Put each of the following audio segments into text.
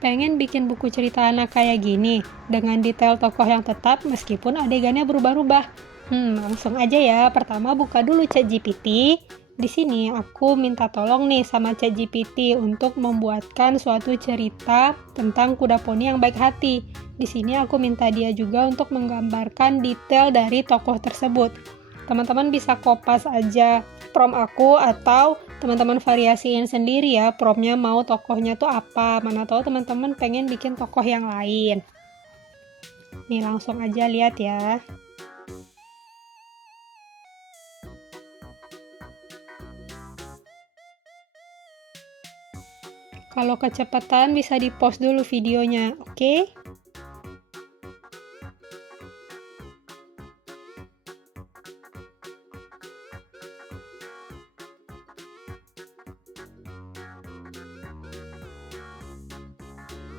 Pengen bikin buku cerita anak kayak gini, dengan detail tokoh yang tetap meskipun adegannya berubah-ubah. Langsung aja ya. Pertama buka dulu ChatGPT. Di sini aku minta tolong nih sama ChatGPT untuk membuatkan suatu cerita tentang kuda poni yang baik hati. Di sini aku minta dia juga untuk menggambarkan detail dari tokoh tersebut. Teman-teman bisa kopas aja prompt aku atau teman-teman variasiin sendiri ya promptnya mau tokohnya tuh apa. Mana tahu teman-teman pengen bikin tokoh yang lain. Nih langsung aja lihat ya. Kalau kecepatan bisa di-pause dulu videonya, oke?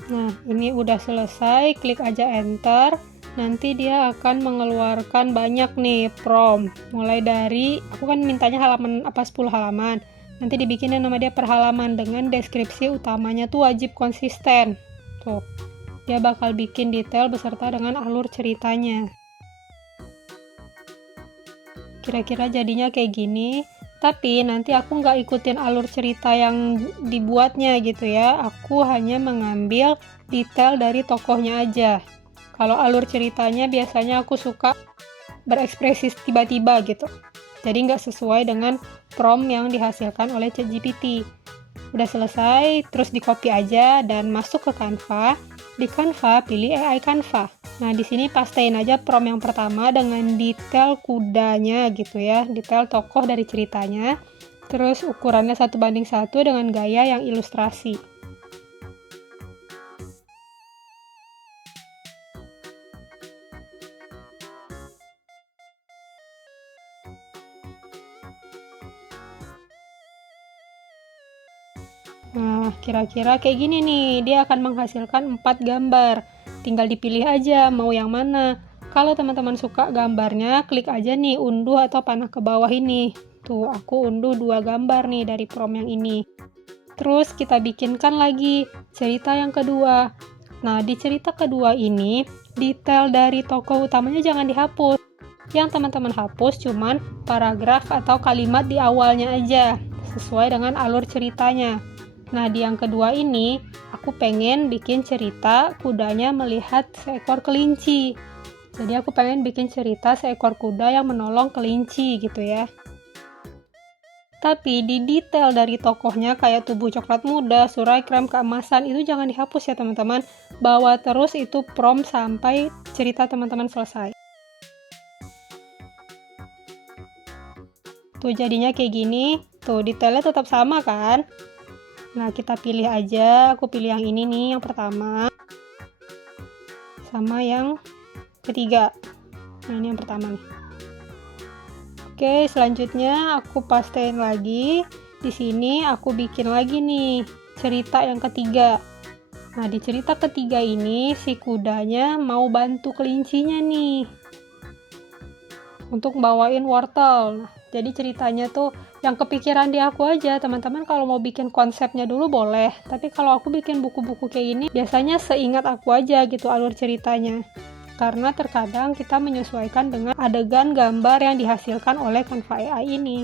Nah, ini udah selesai, klik aja enter. Nanti dia akan mengeluarkan banyak nih prompt. Mulai dari, aku kan mintanya halaman 10 halaman. Nanti dibikinin nama dia per halaman dengan deskripsi utamanya tuh wajib konsisten. Tuh, dia bakal bikin detail beserta dengan alur ceritanya. Kira-kira jadinya kayak gini. Tapi nanti aku nggak ikutin alur cerita yang dibuatnya gitu ya. Aku hanya mengambil detail dari tokohnya aja. Kalau alur ceritanya biasanya aku suka berekspresi tiba-tiba gitu. Jadi nggak sesuai dengan prompt yang dihasilkan oleh ChatGPT. Udah selesai, terus di copy aja dan masuk ke Canva. Di Canva pilih AI Canva. Nah, di sini pastiin aja prompt yang pertama dengan detail kudanya gitu ya, detail tokoh dari ceritanya. Terus ukurannya 1:1 dengan gaya yang ilustrasi. Nah, kira-kira kayak gini nih, dia akan menghasilkan 4 gambar. Tinggal dipilih aja mau yang mana. Kalau teman-teman suka gambarnya, klik aja nih unduh atau panah ke bawah ini. Tuh, aku unduh 2 gambar nih dari prompt yang ini. Terus kita bikinkan lagi cerita yang kedua. Nah, di cerita kedua ini, detail dari tokoh utamanya jangan dihapus. Yang teman-teman hapus cuman paragraf atau kalimat di awalnya aja, sesuai dengan alur ceritanya. Nah, di yang kedua ini, aku pengen bikin cerita kudanya melihat seekor kelinci. Jadi aku pengen bikin cerita seekor kuda yang menolong kelinci gitu ya. Tapi di detail dari tokohnya kayak tubuh coklat muda, surai krem keemasan itu jangan dihapus ya teman-teman. Bawa terus itu prompt sampai cerita teman-teman selesai. Tuh jadinya kayak gini. Tuh detailnya tetap sama kan? Nah, kita pilih aja, aku pilih yang ini nih, yang pertama. Sama yang ketiga. Nah, ini yang pertama nih. Oke, selanjutnya aku pastein lagi. Di sini aku bikin lagi nih, cerita yang ketiga. Nah, di cerita ketiga ini, si kudanya mau bantu kelincinya nih. Untuk bawain wortel. Nah, jadi ceritanya tuh yang kepikiran di aku aja. Teman-teman kalau mau bikin konsepnya dulu boleh, tapi kalau aku bikin buku-buku kayak gini biasanya seingat aku aja gitu alur ceritanya, karena terkadang kita menyesuaikan dengan adegan gambar yang dihasilkan oleh Canva AI ini.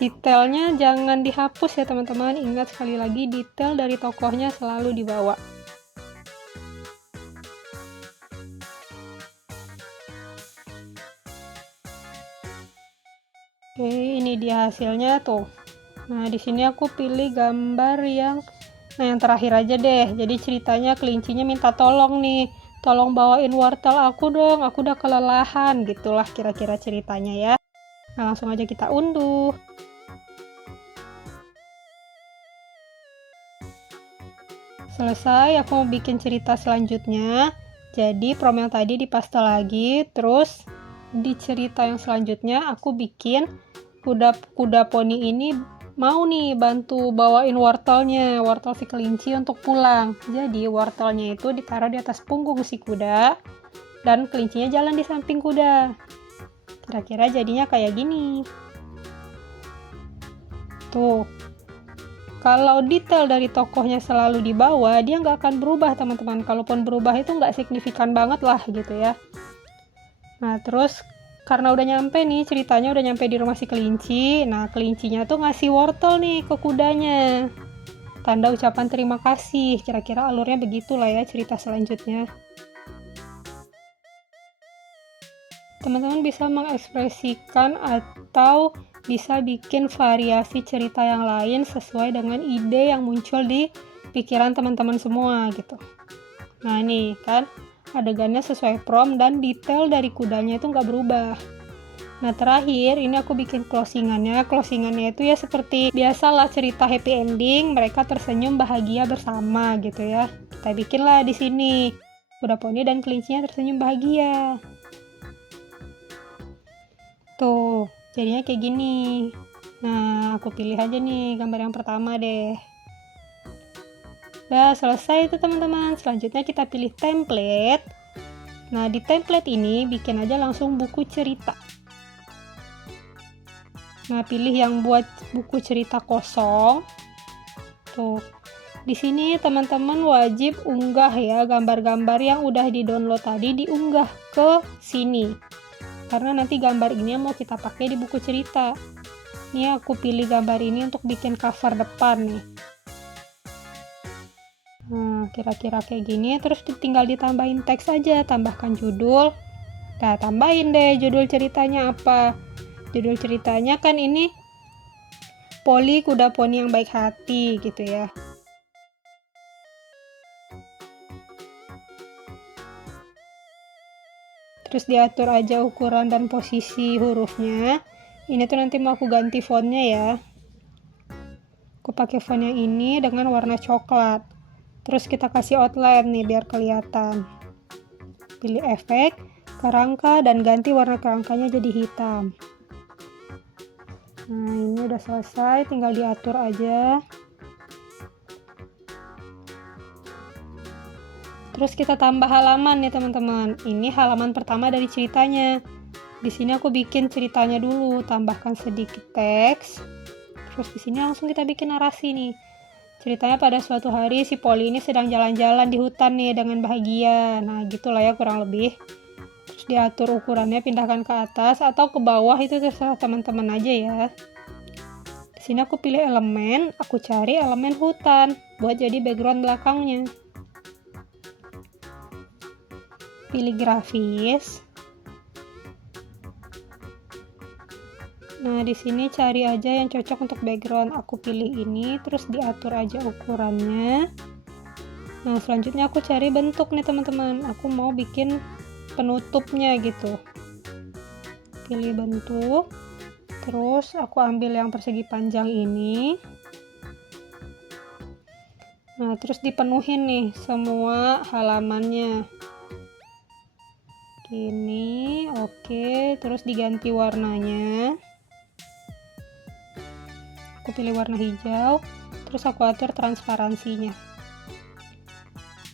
Detailnya jangan dihapus ya teman-teman. Ingat sekali lagi, detail dari tokohnya selalu dibawa. Oke, ini dia hasilnya tuh. Nah, di sini aku pilih gambar yang terakhir aja deh. Jadi ceritanya kelincinya minta tolong nih. Tolong bawain wortel aku dong, aku udah kelelahan. Gitulah kira-kira ceritanya ya. Nah, langsung aja kita unduh. Selesai, aku mau bikin cerita selanjutnya. Jadi prompt yang tadi dipaste lagi, terus di cerita yang selanjutnya aku bikin kuda poni ini mau nih bantu bawain wortelnya, wortel si kelinci untuk pulang. Jadi wortelnya itu ditaruh di atas punggung si kuda dan kelincinya jalan di samping kuda. Kira-kira jadinya kayak gini. Tuh, kalau detail dari tokohnya selalu di bawah, dia nggak akan berubah teman-teman. Kalaupun berubah itu nggak signifikan banget lah gitu ya. Nah terus karena udah nyampe nih, ceritanya udah nyampe di rumah si kelinci. Nah kelincinya tuh ngasih wortel nih ke kudanya, tanda ucapan terima kasih. Kira-kira alurnya begitulah ya cerita selanjutnya. Teman-teman bisa mengekspresikan atau bisa bikin variasi cerita yang lain sesuai dengan ide yang muncul di pikiran teman-teman semua gitu. Nah ini kan adegannya sesuai prompt dan detail dari kudanya itu nggak berubah. Nah terakhir ini aku bikin closingannya itu ya seperti biasalah cerita happy ending, mereka tersenyum bahagia bersama gitu ya. Kita bikinlah di sini kuda poni dan kelincinya tersenyum bahagia. Tuh jadinya kayak gini. Nah aku pilih aja nih gambar yang pertama deh. Udah selesai itu teman-teman. Selanjutnya kita pilih template. Nah di template ini bikin aja langsung buku cerita. Nah, pilih yang buat buku cerita kosong. Tuh. Di sini teman-teman wajib unggah ya gambar-gambar yang udah di-download tadi, diunggah ke sini. Karena nanti gambar ini mau kita pakai di buku cerita. Ini aku pilih gambar ini untuk bikin cover depan nih. Nah, kira-kira kayak gini, terus tinggal ditambahin teks aja, tambahkan judul. Nah, tambahin deh judul ceritanya apa. Judul ceritanya kan ini Polly kuda poni yang baik hati gitu ya. Terus diatur aja ukuran dan posisi hurufnya. Ini tuh nanti mau aku ganti fontnya ya. Aku pakai font yang ini dengan warna coklat. Terus kita kasih outline nih biar kelihatan. Pilih efek, kerangka, dan ganti warna kerangkanya jadi hitam. Nah ini udah selesai, tinggal diatur aja. Terus kita tambah halaman nih teman-teman. Ini halaman pertama dari ceritanya. Di sini aku bikin ceritanya dulu, tambahkan sedikit teks. Terus di sini langsung kita bikin narasi nih. Ceritanya pada suatu hari si Polly ini sedang jalan-jalan di hutan nih dengan bahagia. Nah gitulah ya kurang lebih. Terus diatur ukurannya, pindahkan ke atas atau ke bawah, itu terserah teman-teman aja ya. Di sini aku pilih elemen, aku cari elemen hutan buat jadi background belakangnya. Pilih grafis. Nah, di sini cari aja yang cocok untuk background. Aku pilih ini, terus diatur aja ukurannya. Nah, selanjutnya aku cari bentuk nih teman-teman. Aku mau bikin penutupnya gitu. Pilih bentuk. Terus aku ambil yang persegi panjang ini. Nah, terus dipenuhin nih semua halamannya. Gini, oke. Terus diganti warnanya. Aku pilih warna hijau, terus aku atur transparansinya.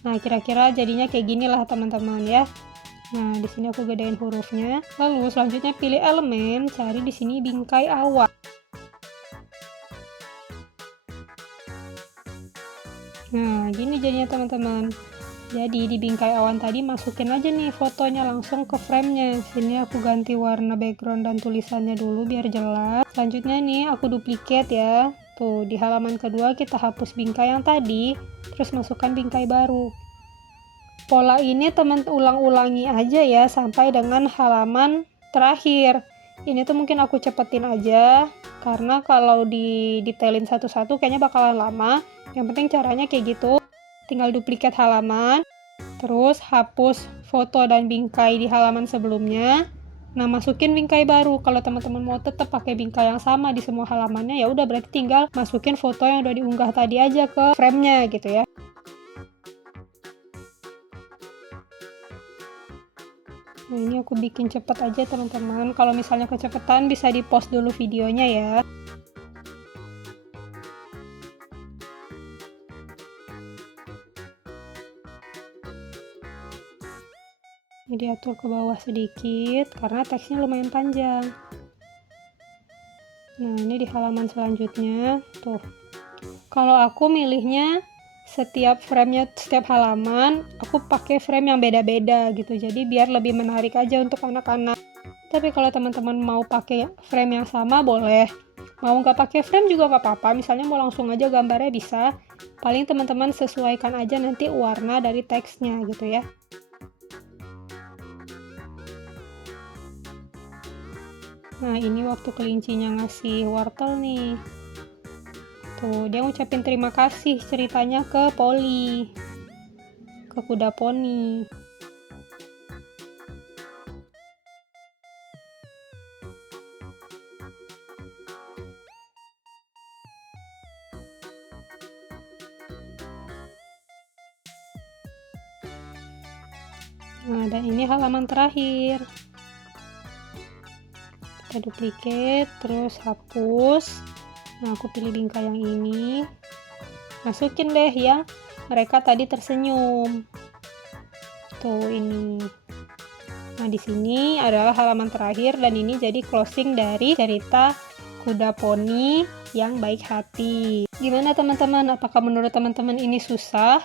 Nah, kira-kira jadinya kayak gini lah teman-teman ya. Nah, di sini aku gedein hurufnya. Lalu selanjutnya pilih elemen, cari di sini bingkai awan. Nah, gini jadinya teman-teman. Jadi di bingkai awan tadi masukin aja nih fotonya langsung ke frame-nya. Sini aku ganti warna background dan tulisannya dulu biar jelas. Selanjutnya nih aku duplicate ya. Tuh di halaman kedua kita hapus bingkai yang tadi, terus masukkan bingkai baru. Pola ini teman ulang-ulangi aja ya sampai dengan halaman terakhir. Ini tuh mungkin aku cepetin aja karena kalau di detailin satu-satu kayaknya bakalan lama. Yang penting caranya kayak gitu. Tinggal duplikat halaman, terus hapus foto dan bingkai di halaman sebelumnya. Nah, masukin bingkai baru. Kalau teman-teman mau tetap pakai bingkai yang sama di semua halamannya, ya udah berarti tinggal masukin foto yang udah diunggah tadi aja ke frame-nya gitu ya. Nah, ini aku bikin cepet aja teman-teman. Kalau misalnya kecepatan bisa di-pause dulu videonya ya. Ini diatur ke bawah sedikit karena teksnya lumayan panjang. Nah, ini di halaman selanjutnya. Tuh. Kalau aku milihnya setiap halaman, aku pakai frame yang beda-beda gitu. Jadi biar lebih menarik aja untuk anak-anak. Tapi kalau teman-teman mau pakai frame yang sama, boleh. Mau nggak pakai frame juga nggak apa-apa, misalnya mau langsung aja gambarnya bisa. Paling teman-teman sesuaikan aja nanti warna dari teksnya gitu ya. Nah, ini waktu kelincinya ngasih wortel nih. Tuh, dia ngucapin terima kasih ceritanya ke Polly, ke kuda poni. Nah, dan ini halaman terakhir. Kita duplicate, terus hapus. Nah, aku pilih bingkai yang ini. Masukin deh ya, mereka tadi tersenyum. Tuh, ini. Nah, di sini adalah halaman terakhir dan ini jadi closing dari cerita kuda poni yang baik hati. Gimana teman-teman? Apakah menurut teman-teman ini susah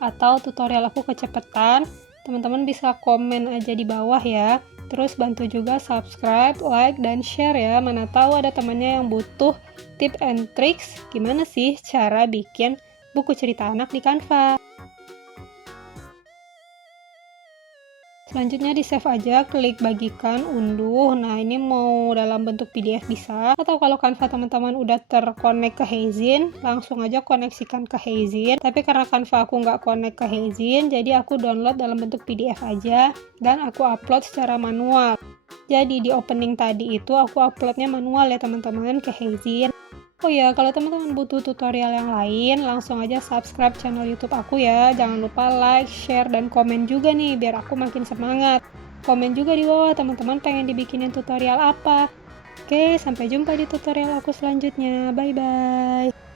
atau tutorial aku kecepatan? Teman-teman bisa komen aja di bawah ya. Terus bantu juga subscribe, like, dan share ya. Mana tahu ada temannya yang butuh tips and tricks gimana sih cara bikin buku cerita anak di Canva. Selanjutnya di save aja, klik bagikan, unduh. Nah, ini mau dalam bentuk PDF bisa, atau kalau Canva teman-teman udah terkonek ke Heyzin, langsung aja koneksikan ke Heyzin. Tapi karena Canva aku nggak connect ke Heyzin, jadi aku download dalam bentuk PDF aja, dan aku upload secara manual. Jadi di opening tadi itu aku uploadnya manual ya teman-teman ke Heyzin. Oh ya, kalau teman-teman butuh tutorial yang lain, langsung aja subscribe channel YouTube aku ya. Jangan lupa like, share, dan komen juga nih, biar aku makin semangat. Komen juga di bawah teman-teman pengen dibikinin tutorial apa. Oke, sampai jumpa di tutorial aku selanjutnya. Bye-bye.